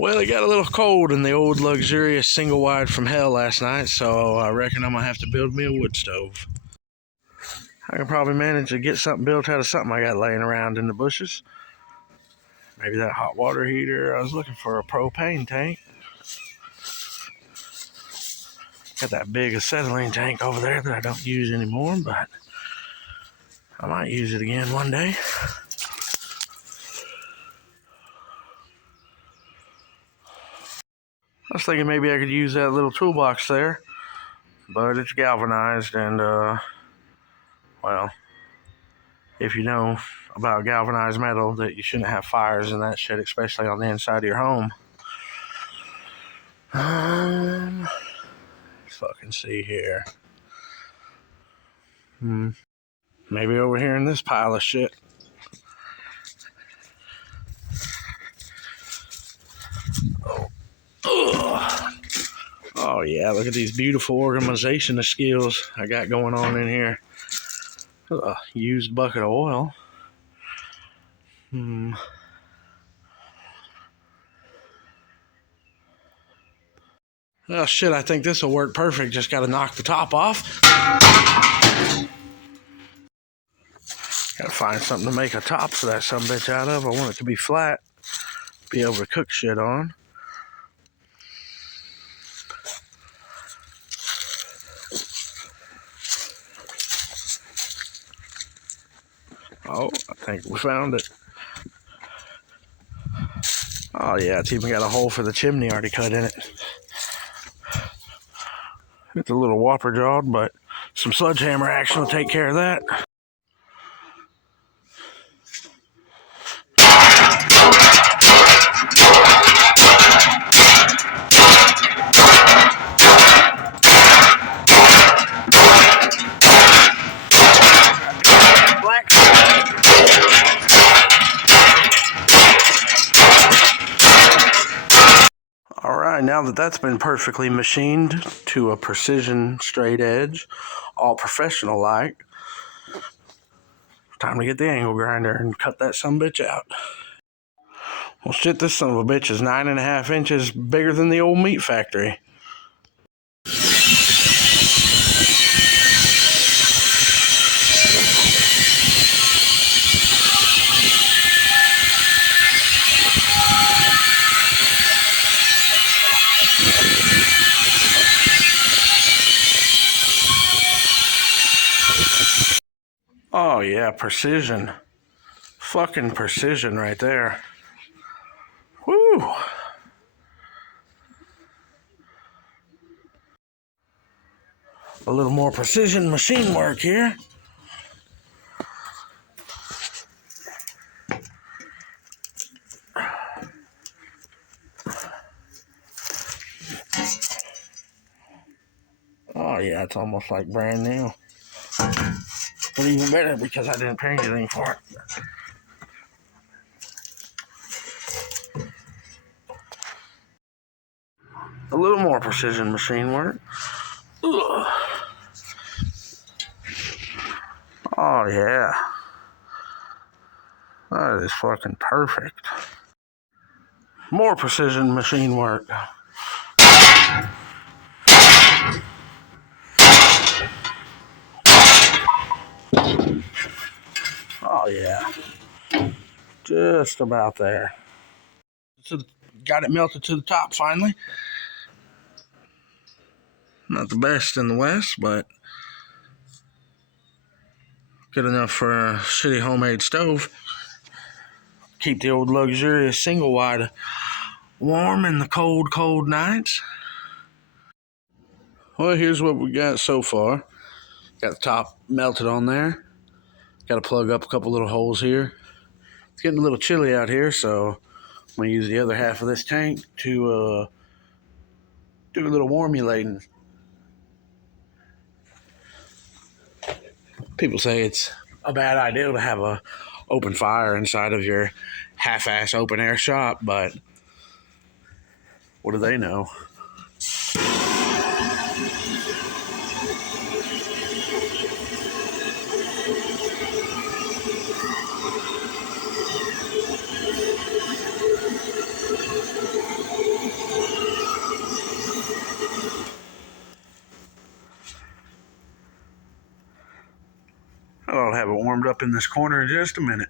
Well, it got a little cold in the old luxurious single wide from hell last night, so I reckon I'm gonna have to build me a wood stove. I can probably manage to get something built out of something I got laying around in the bushes. Maybe that hot water heater. I was looking for a propane tank. Got that big acetylene tank over there that I don't use anymore, but I might use it again one day. I was thinking maybe I could use that little toolbox there, but it's galvanized and, well, if you know about galvanized metal, that you shouldn't have fires and that shit, especially on the inside of your home. Fucking see here. Maybe over here in this pile of shit. Oh yeah, look at these beautiful organization skills I got going on in here. A used bucket of oil. Oh shit, I think this will work perfect. Just gotta knock the top off. Gotta find something to make a top for that sumbitch out of. I want it to be flat, be able to cook shit on. Oh, I think we found it. Oh yeah, it's even got a hole for the chimney already cut in it. It's a little whopper jawed, but some sledgehammer action will take care of that. Alright, now that that's been perfectly machined to a precision straight edge, all professional like, time to get the angle grinder and cut that sumbitch out. Well shit, this son of a bitch is 9.5 inches bigger than the old meat factory. Oh yeah, precision. Fucking precision right there. Woo! A little more precision machine work here. Oh yeah, it's almost like brand new. But even better because I didn't pay anything for it. A little more precision machine work. Ugh. Oh yeah. That is fucking perfect. More precision machine work. Oh yeah. Just about there. So got it melted to the top finally. Not the best in the West, but good enough for a shitty homemade stove. Keep the old luxurious single wide warm in the cold, cold nights. Well, here's what we got so far. Got the top melted on there. Got to plug up a couple little holes here. It's getting a little chilly out here, so I'm going to use the other half of this tank to do a little warmulating. People say it's a bad idea to have a open fire inside of your half-ass open air shop, but what do they know? warmed up in this corner in just a minute.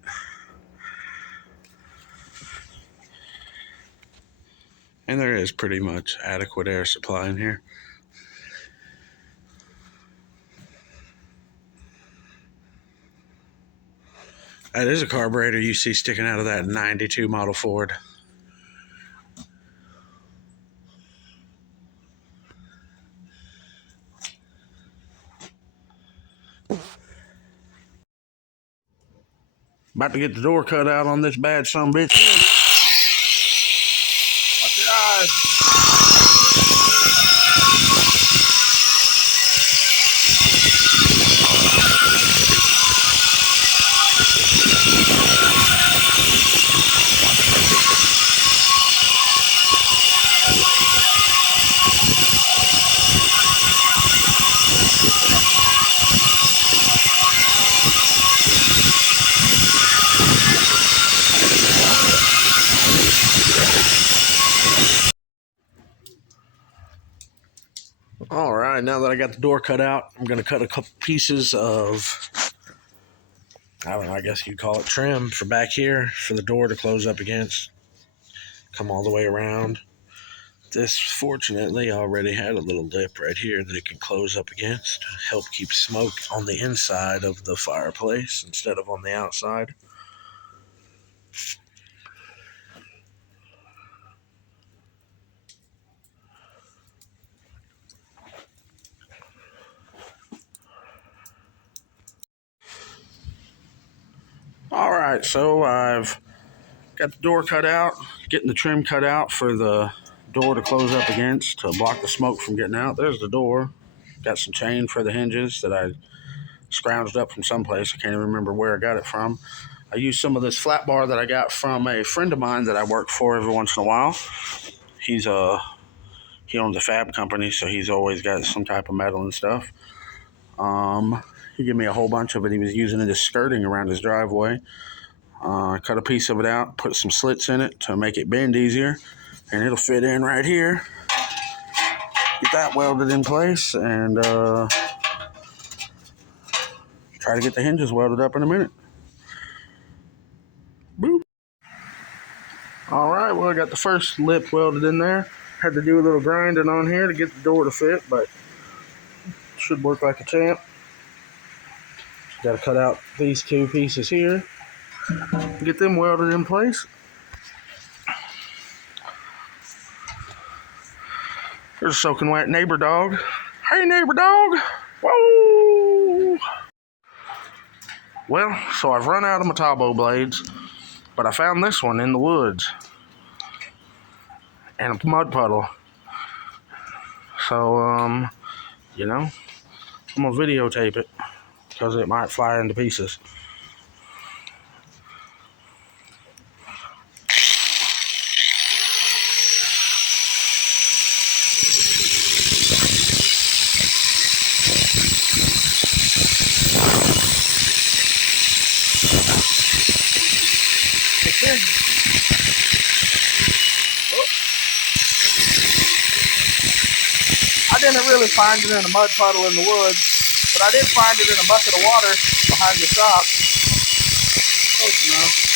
And there is pretty much adequate air supply in here. That is a carburetor you see sticking out of that 92 model Ford. About to get the door cut out on this bad son bitch. Watch your eyes. All right, now that I got the door cut out, I'm going to cut a couple pieces of, I don't know, I guess you'd call it trim for back here for the door to close up against. Come all the way around. This, fortunately, already had a little lip right here that it can close up against to help keep smoke on the inside of the fireplace instead of on the outside. All right, so I've got the door cut out, getting the trim cut out for the door to close up against to block the smoke from getting out. There's the door. Got some chain for the hinges that I scrounged up from someplace. I can't even remember where I got it from. I used some of this flat bar that I got from a friend of mine that I work for every once in a while. He owns a fab company, so he's always got some type of metal and stuff. He gave me a whole bunch of it. He was using it as skirting around his driveway. I cut a piece of it out, put some slits in it to make it bend easier, and it'll fit in right here. Get that welded in place, and try to get the hinges welded up in a minute. Boop. All right, well, I got the first lip welded in there. Had to do a little grinding on here to get the door to fit, but should work like a champ. Got to cut out these two pieces here, get them welded in place. There's a soaking wet neighbor dog. Hey, neighbor dog. Whoa. Well, so I've run out of Metabo blades, but I found this one in the woods and a mud puddle. So, you know, I'm gonna videotape it because it might fly into pieces. I didn't really find it in a mud puddle in the woods, but I did find it in a bucket of water behind the shop. Close enough.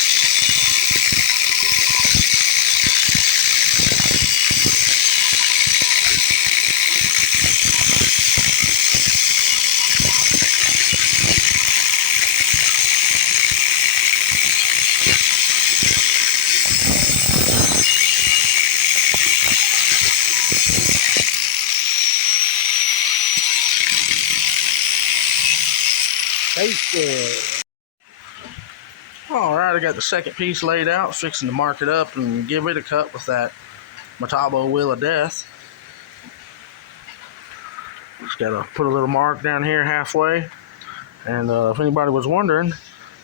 Tasty. All right, I got the second piece laid out, fixing to mark it up and give it a cut with that Metabo Wheel of Death. Just gotta put a little mark down here halfway. And if anybody was wondering,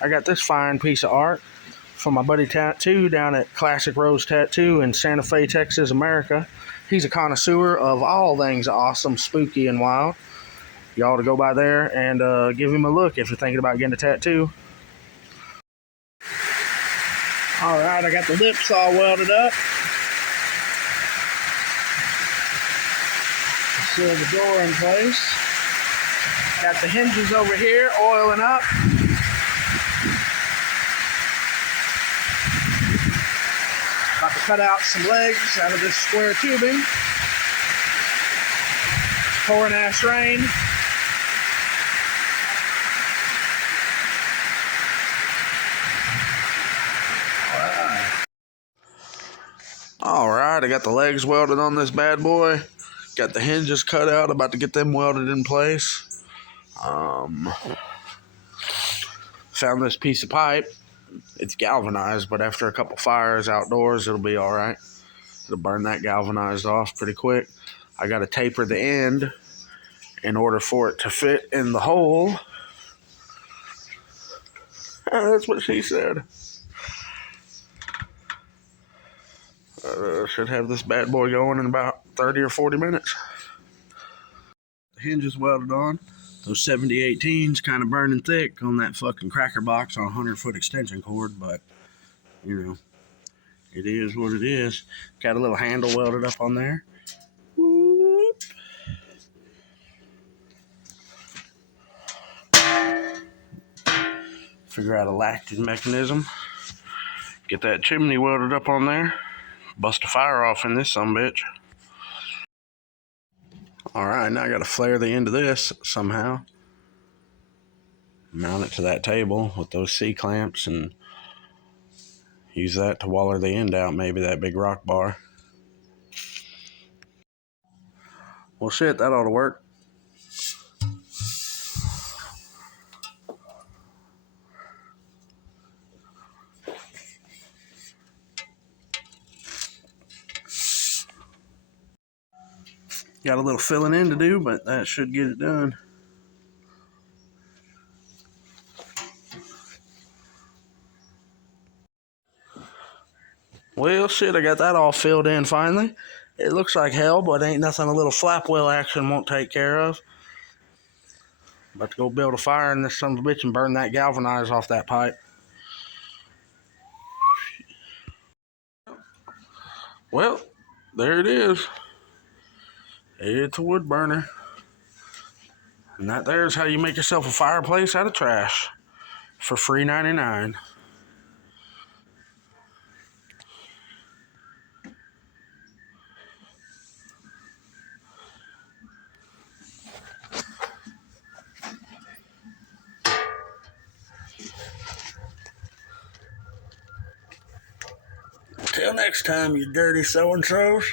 I got this fine piece of art from my buddy Tattoo down at Classic Rose Tattoo in Santa Fe, Texas, America. He's a connoisseur of all things awesome, spooky, and wild. You ought to go by there and give him a look if you're thinking about getting a tattoo. All right, I got the lips all welded up. Seal the door in place. Got the hinges over here oiling up. cut out some legs out of this square tubing. Pouring ass rain. Alright, I got the legs welded on this bad boy. Got the hinges cut out, about to get them welded in place. Found this piece of pipe. It's galvanized, but after a couple fires outdoors, it'll be alright. It'll burn that galvanized off pretty quick. I got to taper the end in order for it to fit in the hole. That's what she said. Should have this bad boy going in about 30 or 40 minutes. The hinge is welded on. Those 7018s kind of burning thick on that fucking cracker box on a 100-foot extension cord, but, you know, it is what it is. Got a little handle welded up on there. Whoop. Figure out a latching mechanism. Get that chimney welded up on there. Bust a fire off in this sumbitch. Alright, now I gotta flare the end of this somehow. Mount it to that table with those C-clamps and use that to waller the end out, maybe that big rock bar. Well shit, that ought to work. Got a little filling in to do, but that should get it done. Well, shit, I got that all filled in finally. It looks like hell, but ain't nothing a little flap wheel action won't take care of. About to go build a fire in this son of a bitch and burn that galvanized off that pipe. Well, there it is. It's a wood burner. And that there's how you make yourself a fireplace out of trash for free $99. Till next time, you dirty so-and-sos.